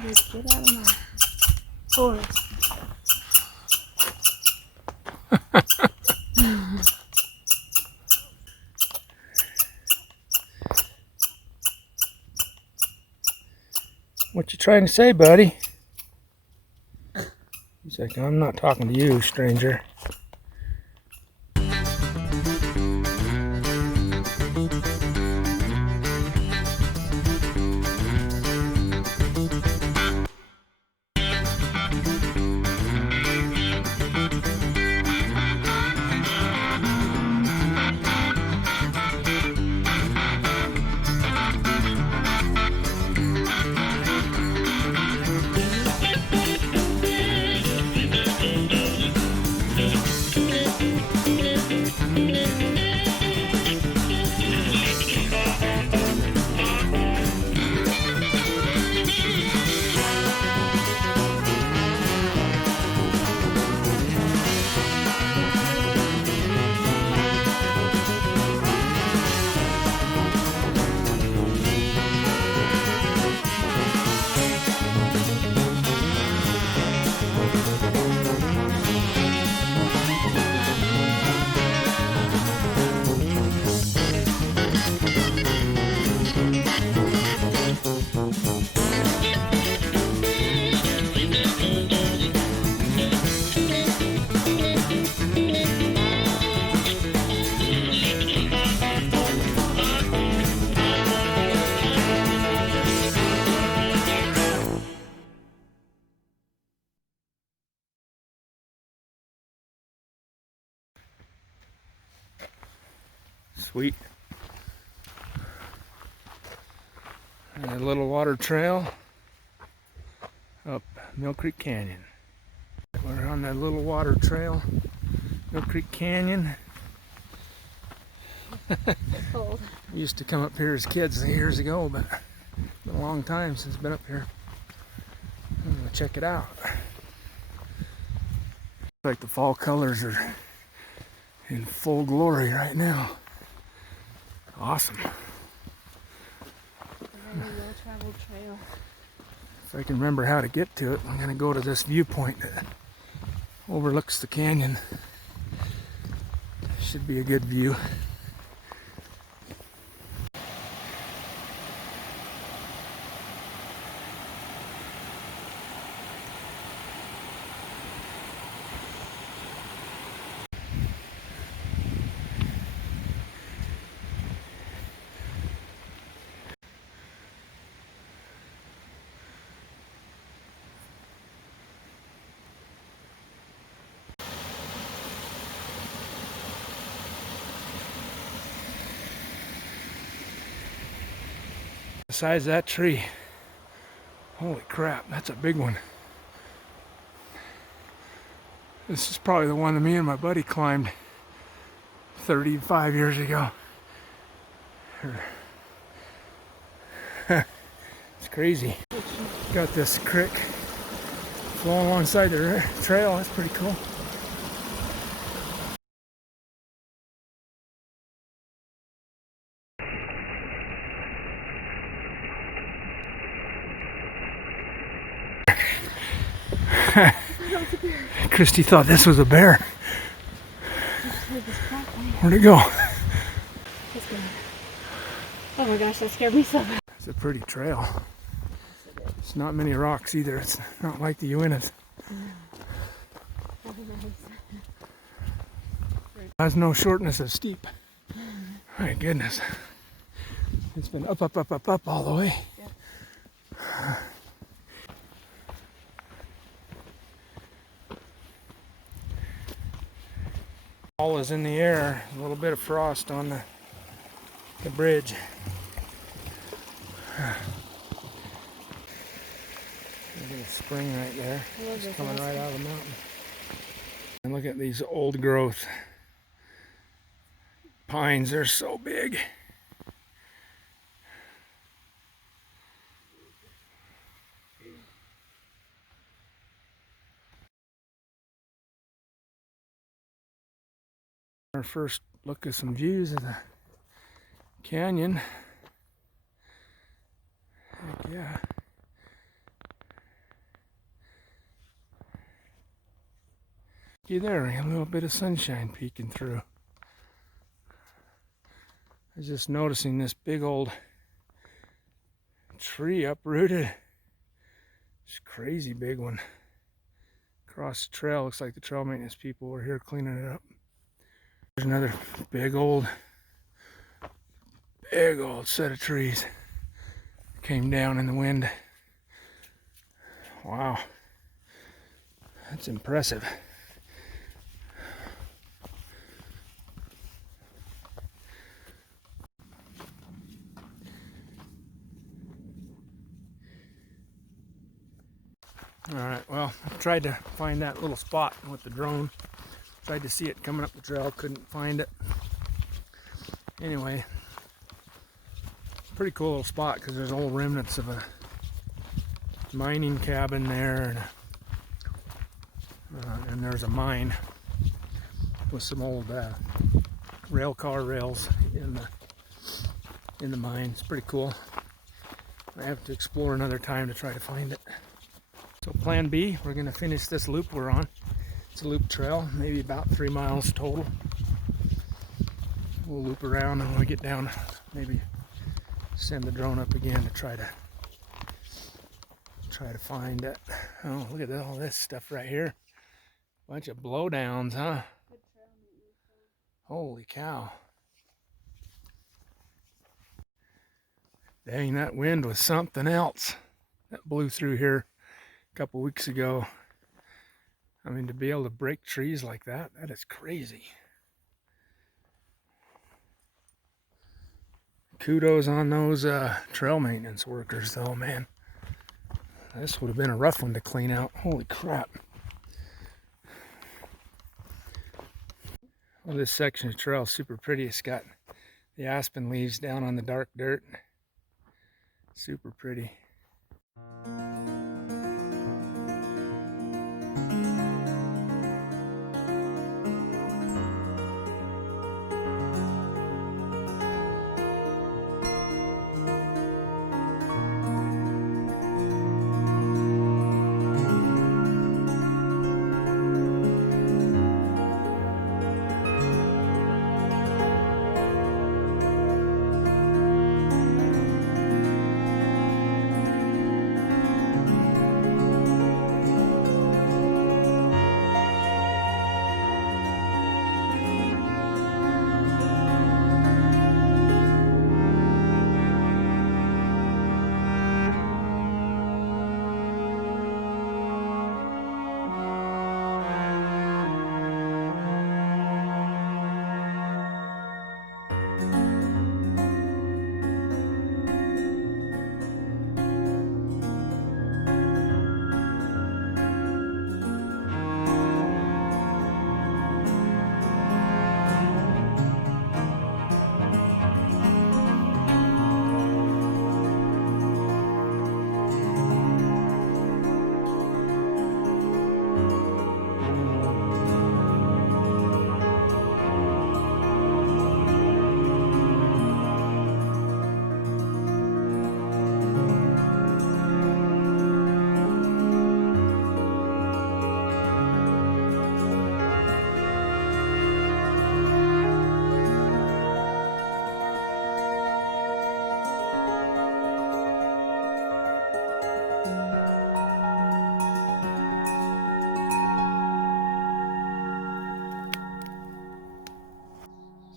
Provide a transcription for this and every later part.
Just get out of my forest. What you trying to say, buddy? He's like, I'm not talking to you, stranger. Sweet. And a Little Water Trail up Mill Creek Canyon. We're on that Little Water Trail, Mill Creek Canyon. Cold. We used to come up here as kids years ago, but it's been a long time since I've been up here. I'm gonna check it out. Looks like the fall colors are in full glory right now. Awesome. Well-traveled trail. If I can remember how to get to it, I'm gonna go to this viewpoint that overlooks the canyon. Should be a good view. The size of that tree. Holy crap, that's a big one. This is probably the one that me and my buddy climbed 35 years ago. It's crazy. Got this creek flowing alongside the trail. That's pretty cool. Christy thought this was a bear. Where'd it go? Oh my gosh, that scared me so bad. It's a pretty trail. It's not many rocks either. It's not like the Uintas. Has no shortness of steep. My goodness. It's been up, up, up, up, up all the way. All is in the air. A little bit of frost on the bridge. There's a spring right there. It's coming right out of the mountain. And look at these old growth pines. They're so big. Our first look at some views of the canyon. Heck yeah. looky there, a little bit of sunshine peeking through. I was just noticing this big old tree uprooted. It's a crazy big one. Across the trail, looks like the trail maintenance people were here cleaning it up. There's another big old set of trees. Came down in the wind. Wow. That's impressive. Alright, well, I tried to find that little spot with the drone. Tried to see it coming up the trail, couldn't find it. Anyway, pretty cool little spot because there's old remnants of a mining cabin there, and there's a mine with some old rail car rails in the mine. It's pretty cool. I have to explore another time to try to find it. So plan B, we're going to finish this loop we're on. It's a loop trail, maybe about 3 miles total. We'll loop around, and when we get down, maybe send the drone up again to try to find it. Oh, look at all this stuff right here. Bunch of blowdowns, huh? Holy cow. Dang, that wind was something else that blew through here a couple weeks ago. I mean, to be able to break trees like that, that is crazy. Kudos on those trail maintenance workers though, man. This would have been a rough one to clean out. Holy crap. Well, this section of trail is super pretty. It's got the aspen leaves down on the dark dirt. Super pretty.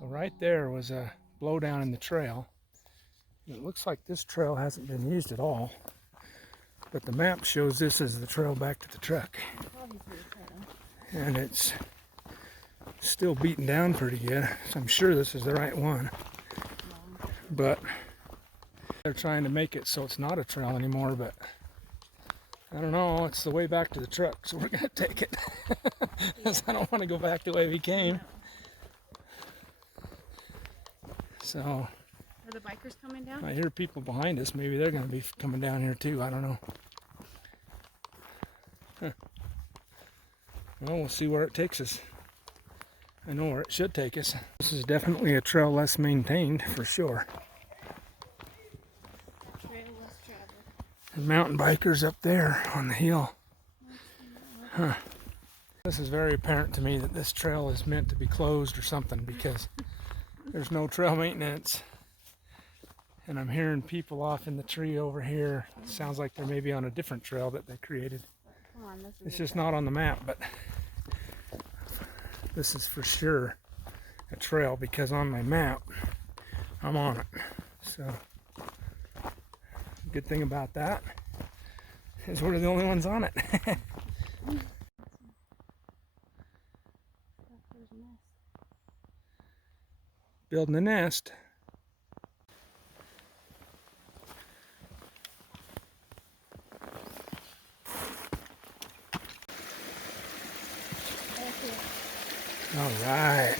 Right there was a blowdown in the trail. It looks like this trail hasn't been used at all, but the map shows this as the trail back to the truck. And it's still beaten down pretty good, so I'm sure this is the right one. But they're trying to make it so it's not a trail anymore, but I don't know, it's the way back to the truck, so we're gonna take it. Because I don't want to go back the way we came. So, are the bikers coming down? I hear people behind us. Maybe they're going to be coming down here too. I don't know. Huh. Well, we'll see where it takes us. I know where it should take us. This is definitely a trail less maintained for sure. Trail less traveled. And mountain bikers up there on the hill. Huh. This is very apparent to me that this trail is meant to be closed or something, because there's no trail maintenance. And I'm hearing people off in the tree over here. It sounds like they're maybe on a different trail that they created. Come on, this is It's just not on the map, but this is for sure a trail, because on my map, I'm on it. So, good thing about that is we're the only ones on it. Building a nest. All right.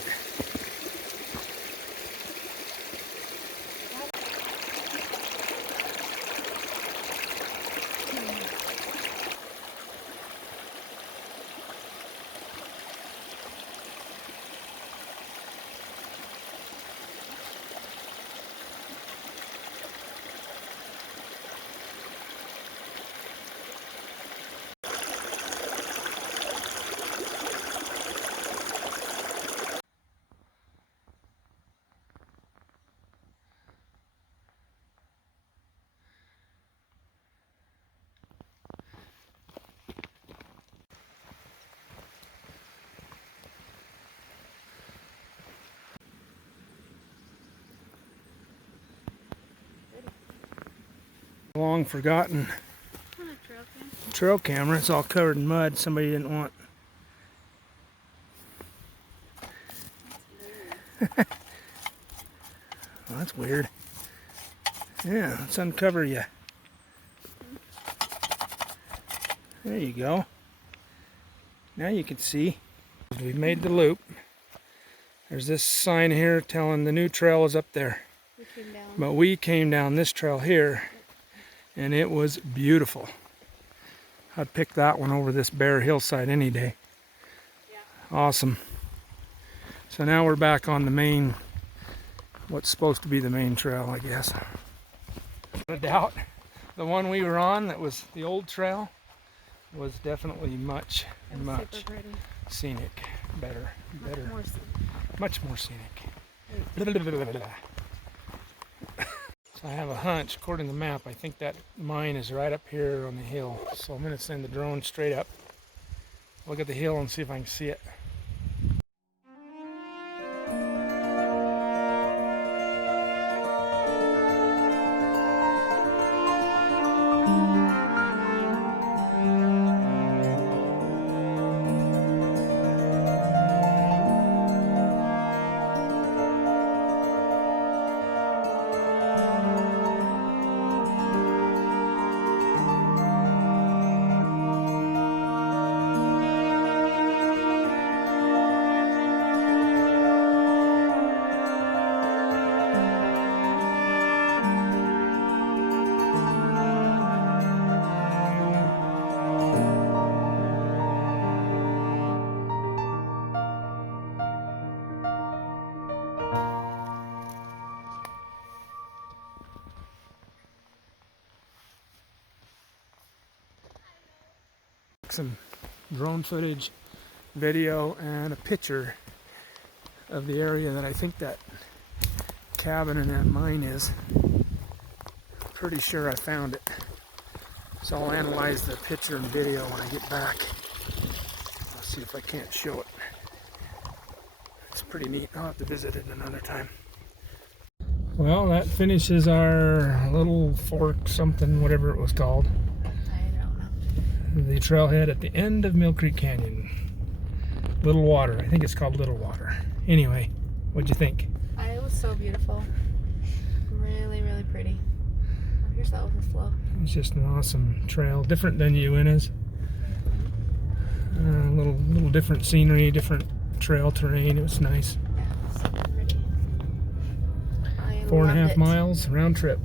Long forgotten trail camera. It's all covered in mud. Somebody didn't want. Well, that's weird. Yeah, let's uncover you. There you go. Now you can see. We've made the loop. There's this sign here telling the new trail is up there. We came down. But we came down this trail here, and it was beautiful. I'd pick that one over this bare hillside any day. Yeah. Awesome. So now we're back on the main, what's supposed to be the main trail, I guess. No doubt, the one we were on, that was the old trail, was definitely much Super pretty. scenic. Better. More scenic. Much more scenic. So I have a hunch, according to the map, I think that mine is right up here on the hill. So I'm going to send the drone straight up, look at the hill and see if I can see it. Some drone footage, video, and a picture of the area that I think that cabin and that mine is. Pretty sure I found it. So I'll analyze the picture and video when I get back. I'll see if I can't show it. It's pretty neat. I'll have to visit it another time. Well, that finishes our little fork something, whatever it was called. The trailhead at the end of Mill Creek Canyon. Little Water. I think it's called Little Water. Anyway, what'd you think? It was so beautiful. Really, really pretty. Oh, here's the overflow. It's just an awesome trail. Different than Uinta's. A little different scenery, different trail terrain. It was nice. Yeah, it was super pretty. 4.5 miles round trip.